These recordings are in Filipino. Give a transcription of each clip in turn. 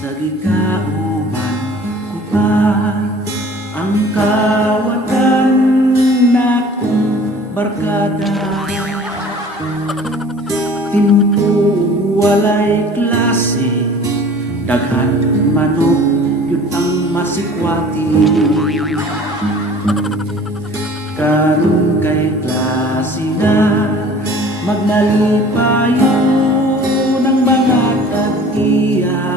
sa gikauban ko pa ang kawatan na kong barkada. Timpo walay klase, daghan manok yun ang masikwati. Karong kay klase na magnalipayo ng mga tag-iya.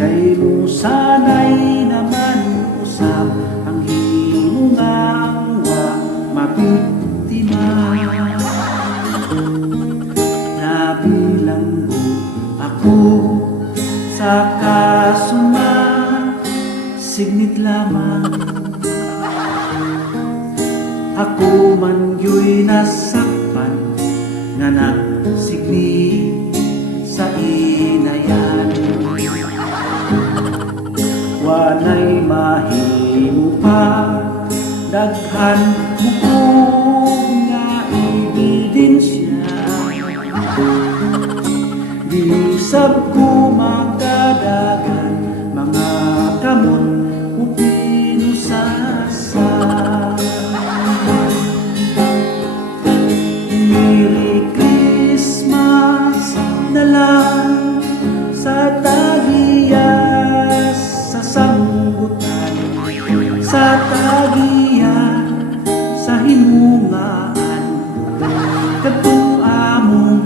Kay mo sanay naman usap ang hinungang wa mabiktima. Nabilang mo ako sa kasuma, signit lamang. Ako man yo'y nasakpan nga nagsigni sa inayan. Walay mahimo pa daghan bukog nga ebidensya. Bisab ko makadagan mga kamot upino sasa. Merry Christmas na lang sa tagiya sa sambutan, sa tagiya sa himungaan, katong among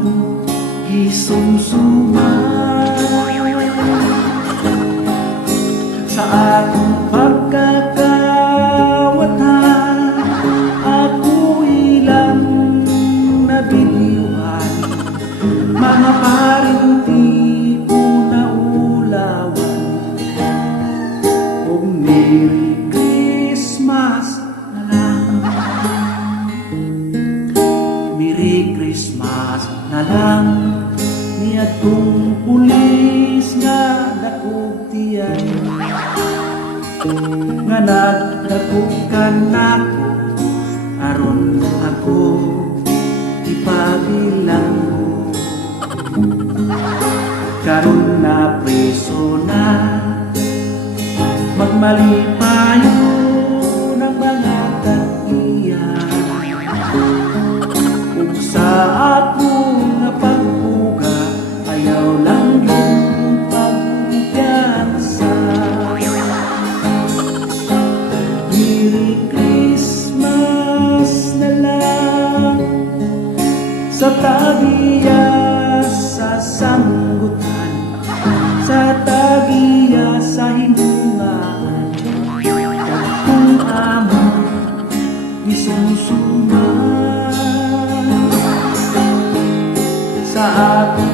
gisumsuman sa akong pagkakawatan. Ako ilang nabidiyuhan, mga parinti ko na ulawan. O Merry Christmas na lang, Merry Christmas na lang, niadtong pulis nga nakugtiyan, nga nagdakugan nako aron ako ipabilang mo. Karon na preso na magmalipayo ng mga tag-iya. Kung sa ako nga pagbuga ayaw lang yung pagkumpiyansa. Merry Christmas na lang sa tagiya sa sanggutan, sa tagiya sa himungaan, kung among isusuman sa ating